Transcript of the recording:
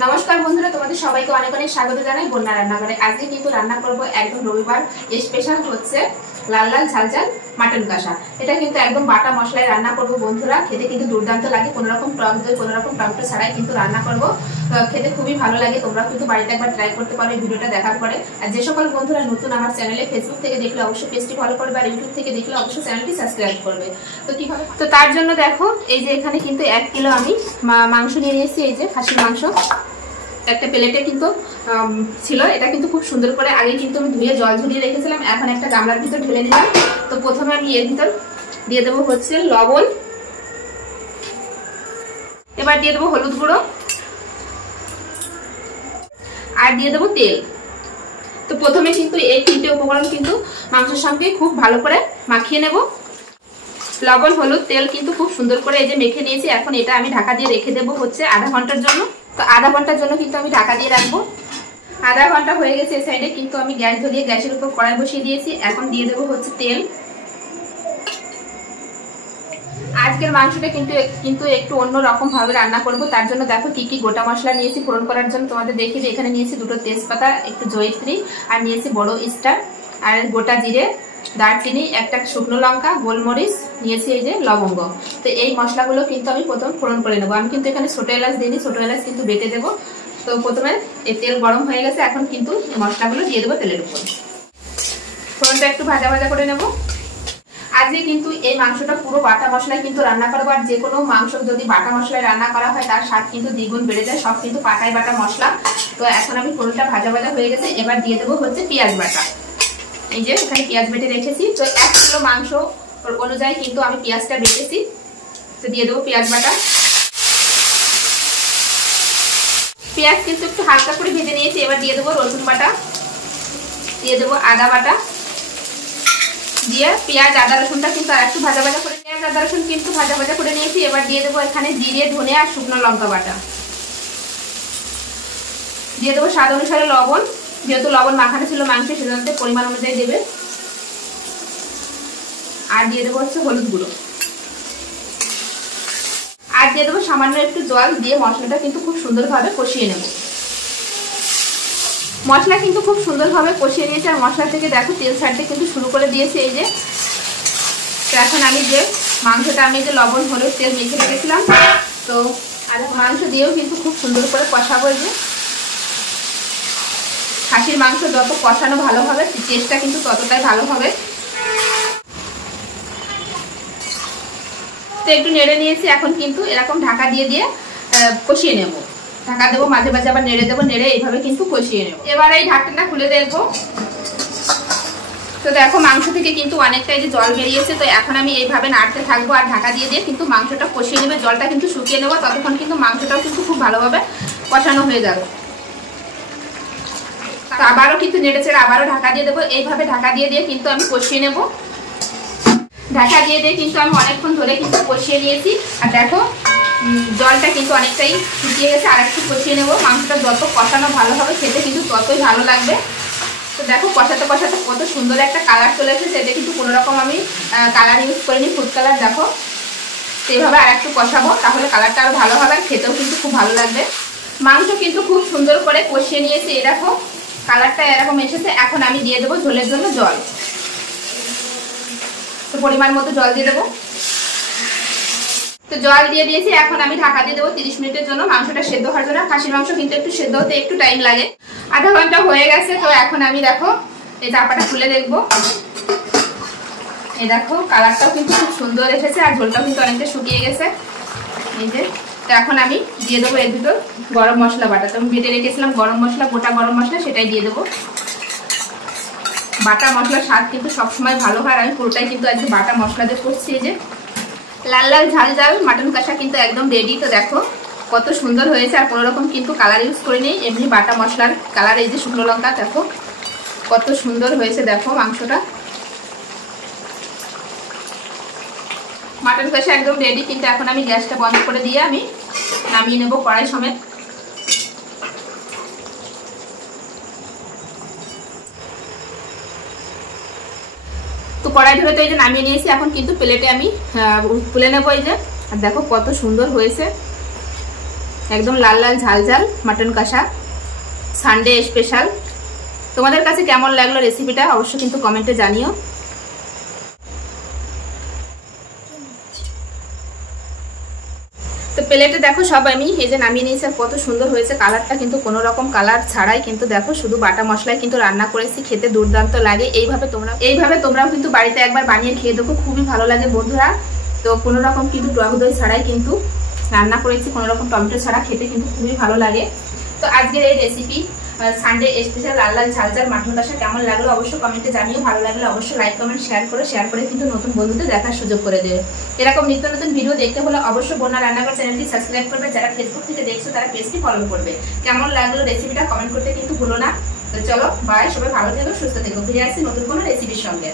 নমস্কার বন্ধুরা, তোমাদের সবাইকে অনেক অনেক স্বাগত জানাই বন্যা রান্নাঘরে। আজকে কিন্তু রান্না করব একদম রবিবার স্পেশাল হচ্ছে লাল লাল ঝাল ঝাল মাটন কষা। এটা কিন্তু একদম বাটা মশলায় রান্না করব বন্ধুরা, খেতে কিন্তু দুর্দান্ত লাগে। কোনো রকম টক দই কোনো রকম টমেটো ছাড়াই কিন্তু রান্না করব, খেতে খুবই ভালো লাগে। তোমরা কিন্তু বাড়িতে একবার ট্রাই করতে পারো এই ভিডিওটা দেখার পরে। আর যে সকল বন্ধুরা নতুন আমার চ্যানেলে ফেসবুক থেকে দেখলে অবশ্যই পেজটি ফলো করবে, আর ইউটিউব থেকে দেখলে অবশ্যই চ্যানেলটি সাবস্ক্রাইব করবে। তো কিভাবে, তো তার জন্য দেখো এই যে এখানে কিন্তু 1 কিলো আমি মাংস নিয়ে নিয়েছি। এই যে খাসির মাংস একটা প্লেটে কিন্তু ছিল। এটা কিন্তু খুব সুন্দর করে আগে কিন্তু আমি ধুয়ে জল ঝরিয়ে রেখেছিলাম। এখন একটা গামলার ভিতর ঢেলে নিলাম। তো প্রথমে আমি এর ভিতর দিয়ে দেবো হচ্ছে লবণ, এবার দিয়ে দেবো হলুদ গুঁড়ো, আর দিয়ে দেবো তেল। তো প্রথমে কিন্তু এই 3টে উপকরণ কিন্তু মাংসের সঙ্গে খুব ভালো করে মাখিয়ে নেব। লবণ হলুদ তেল কিন্তু খুব সুন্দর করে এই যে মেখে নিয়েছি। এখন এটা আমি ঢাকা দিয়ে রেখে দেবো হচ্ছে আধা ঘন্টার জন্য। তো আধা ঘন্টার জন্য কিন্তু আমি ঢাকা দিয়ে রাখবো। আধা ঘন্টা হয়ে গেছে। এই সাইডে কিন্তু আমি গ্যাস ধরিয়ে গ্যাসের উপর কড়াই বসিয়ে দিয়েছি। এখন দিয়ে দেবো হচ্ছে তেল। আজকের মাংসটা কিন্তু একটু অন্য রকম ভাবে রান্না করব। তার জন্য দেখো কি কি গোটা মশলা নিয়েছি ফোড়ন করার জন্য তোমাদের দেখিয়ে। এখানে নিয়েছি 2টো তেজপাতা, একটু জয়িত্রী, আর নিয়েছি বড় স্টার, আর গোটা জিরে, দারচিনি, একটা শুকনো লঙ্কা, গোলমরিচ, নিয়েছি এই যে লবঙ্গ। তো এই মশলাগুলো কিন্তু আমি প্রথম ফোড়ন করে নেবো। আমি কিন্তু এখানে ছোট এলাচ দিইনি, ছোট এলাচ কিন্তু বেটে দেবো। তো প্রথমে এই তেল গরম হয়ে গেছে, এখন কিন্তু মশলাগুলো দিয়ে দেবো তেলের উপর। ফোড়নটা একটু ভাজা ভাজা করে নেবো। আজকে কিন্তু এই মাংসটা পুরো বাটা মশলায় কিন্তু রান্না করবো। আর যে কোনো মাংস যদি বাটা মশলায় রান্না করা হয় তার স্বাদ কিন্তু দ্বিগুণ বেড়ে যায়। সব কিন্তু পাটায় বাটা মশলা। তো এখন আমি ফোড়নটা ভাজা ভাজা হয়ে গেছে। এবার দিয়ে দেবো হচ্ছে পেঁয়াজ বাটা। এই যে এখানে পেঁয়াজ বেটে রেখেছি। তো 1 কিলো মাংস অনুযায়ী কিন্তু আমি পেঁয়াজটা বেটেছি। তো দিয়ে দেবো পেঁয়াজ বাটা। পেঁয়াজ কিন্তু একটু হালকা করে ভেজে নিয়েছি। এবার দিয়ে দেবো রসুন বাটা, দিয়ে দেবো আদা বাটা, দিয়ে পেঁয়াজ আদা রসুনটা কিন্তু আর একটু ভাজা ভাজা করে, পেঁয়াজ আদা রসুন কিন্তু ভাজা ভাজা করে নিয়েছি। এবার দিয়ে দেবো এখানে জিরে ধনে আর শুকনো লঙ্কা বাটা, দিয়ে দেবো স্বাদ অনুসারে লবণ। যেহেতু লবণ মাখানো ছিল মাংসে সেজন্য পরিমাণ অনুযায়ী দেবে। আর দিয়ে দেবো হচ্ছে হলুদ গুঁড়ো, আর দিয়ে দেবো সামান্য একটু জল। দিয়ে মশলাটা কিন্তু খুব সুন্দরভাবে কষিয়ে নেব। মশলা কিন্তু খুব সুন্দরভাবে কষিয়ে নিয়েছে। আর মশলা থেকে দেখো তেল ছাড়তে কিন্তু শুরু করে দিয়েছে। এই যে এখন আমি যে মাংসটা আমি যে লবণ হলুদ তেল মেখে রেখেছিলাম, তো আর মাংস দিয়েও কিন্তু খুব সুন্দর করে কষাবো। এই যে খাসির মাংস যত কষানো ভালো হবে টেস্টটা কিন্তু ততটাই ভালো হবে। তো একটু নেড়ে নিয়েছি। এখন কিন্তু এরকম ঢাকা দিয়ে দিয়ে কষিয়ে নেব। ঢাকা দেবো, মাঝে মাঝে আবার নেড়ে দেবো, নেড়ে এইভাবে কিন্তু কষিয়ে নেব। এবার এই ঢাকনাটা খুলে দেখবো। তো দেখো মাংস থেকে কিন্তু অনেকটাই যে জল বেরিয়েছে। তো এখন আমি এইভাবে নাড়তে থাকবো আর ঢাকা দিয়ে দিয়ে কিন্তু মাংসটা কষিয়ে নেবে। জলটা কিন্তু শুকিয়ে নেবো, ততক্ষণ কিন্তু মাংসটাও কিন্তু খুব ভালোভাবে কষানো হয়ে যাবে। তো আবারও কিন্তু নেড়ে চেড়ে আবারও ঢাকা দিয়ে দেবো। এইভাবে ঢাকা দিয়ে দিয়ে কিন্তু আমি কষিয়ে নেব। ঢাকা দিয়ে দিয়ে কিন্তু আমি অনেকক্ষণ ধরে কিন্তু কষিয়ে নিয়েছি। আর দেখো জলটা কিন্তু অনেকটাই শুকিয়ে গেছে। আর একটু কষিয়ে নেবো। মাংসটা যত কষানো ভালো হবে খেতে কিন্তু ততই ভালো লাগবে। তো দেখো কষাতে কষাতে কত সুন্দর একটা কালার চলে এসেছে। এটা কিন্তু কোনো রকম আমি কালার ইউজ করিনি, ফুড কালার। দেখো সেইভাবে আর একটু কষাবো, তাহলে কালারটা আরও ভালো হবে, আর খেতেও কিন্তু খুব ভালো লাগবে। মাংস কিন্তু খুব সুন্দর করে কষিয়ে নিয়েছি। এই দেখো কালারটা এরকম এসেছে। এখন আমি দিয়ে দেবো ঝোলের জন্য জল। তো পরিমাণ মতো জল দিয়ে দেবো। তো জল দিয়ে দিয়েছি। এখন আমি ঢাকা দিয়ে দেবো 30 মিনিটের জন্য মাংসটা সেদ্ধ হওয়ার জন্য। খাসির মাংস কিন্তু একটু সেদ্ধ হতে একটু টাইম লাগে। আধা ঘন্টা হয়ে গেছে। তো এখন আমি দেখো এই চাপাটা খুলে দেখবো। এই দেখো কালারটাও কিন্তু খুব সুন্দর এসেছে, আর ঝোলটাও কিন্তু অনেকটা শুকিয়ে গেছে। এই যে তো এখন আমি দিয়ে দেবো এর ভিতর গরম মশলা বাটা। তো আমি বেটে রেখেছিলাম গরম মশলা, গোটা গরম মশলা, সেটাই দিয়ে দেবো। বাটা মশলার স্বাদ কিন্তু সবসময় ভালো হয়। আমি পুরোটাই কিন্তু আজকে বাটা মশলা দিয়ে করছি। এই যে লাল লাল ঝাল ঝাল মাটন কষা কিন্তু একদম রেডি। তো দেখো কত সুন্দর হয়েছে। আর কোনো রকম কিন্তু কালার ইউজ করিনি, এমনি বাটা মশলার কালার। এই যে শুকনো লঙ্কা, দেখো কত সুন্দর হয়েছে। দেখো মাংসটা মাটন কষা একদম রেডি। কিন্তু এখন আমি গ্যাসটা বন্ধ করে দিয়ে আমি নামিয়ে নেব কড়াই সমেত। তো কড়াই ধরে তো এই যে নামিয়ে নিয়েছি। এখন কিন্তু প্লেটে আমি তুলে নেবো। এই যে আর দেখো কত সুন্দর হয়েছে। একদম লাল লাল ঝাল ঝাল মাটন কষা, সানডে স্পেশাল। তোমাদের কাছে কেমন লাগলো রেসিপিটা অবশ্যই কিন্তু কমেন্টে জানিও। তো প্লেটে দেখো সব আমি এই যে নামিয়ে নিয়েছি, কত সুন্দর হয়েছে কালারটা, কিন্তু কোনো রকম কালার ছাড়াই কিন্তু দেখো শুধু বাটা মশলায় কিন্তু রান্না করেছি, খেতে দুর্দান্ত লাগে। এইভাবে তোমরাও কিন্তু বাড়িতে একবার বানিয়ে খেয়ে দেখো, খুবই ভালো লাগে বন্ধুরা। তো কোনো রকম কিন্তু টক দই ছাড়াই কিন্তু রান্না করেছি, কোনো রকম টমেটো ছাড়া, খেতে কিন্তু খুবই ভালো লাগে। তো আজকের এই রেসিপি সানডে স্পেশাল লাল লাল ঝাল ঝাল মাটন কষা কেমন লাগলো অবশ্যই কমেন্টে জানিও। ভালো লাগলে অবশ্যই লাইক কমেন্ট শেয়ার করে কিন্তু নতুন বন্ধুদের দেখার সুযোগ করে দেবে। এরকম নিত্য নতুন ভিডিও দেখতে হলে অবশ্যই বন্যা রান্নাঘর চ্যানেলটি সাবস্ক্রাইব করবে, যারা ফেসবুক থেকে দেখছো তারা পেজটি ফলো করবে। কেমন লাগলো রেসিপিটা কমেন্ট করতে কিন্তু ভুলো না। তো চলো বাই, সবাই ভালো থেকো সুস্থ থেকো, ফিরে আসছি নতুন কোনো রেসিপির সঙ্গে।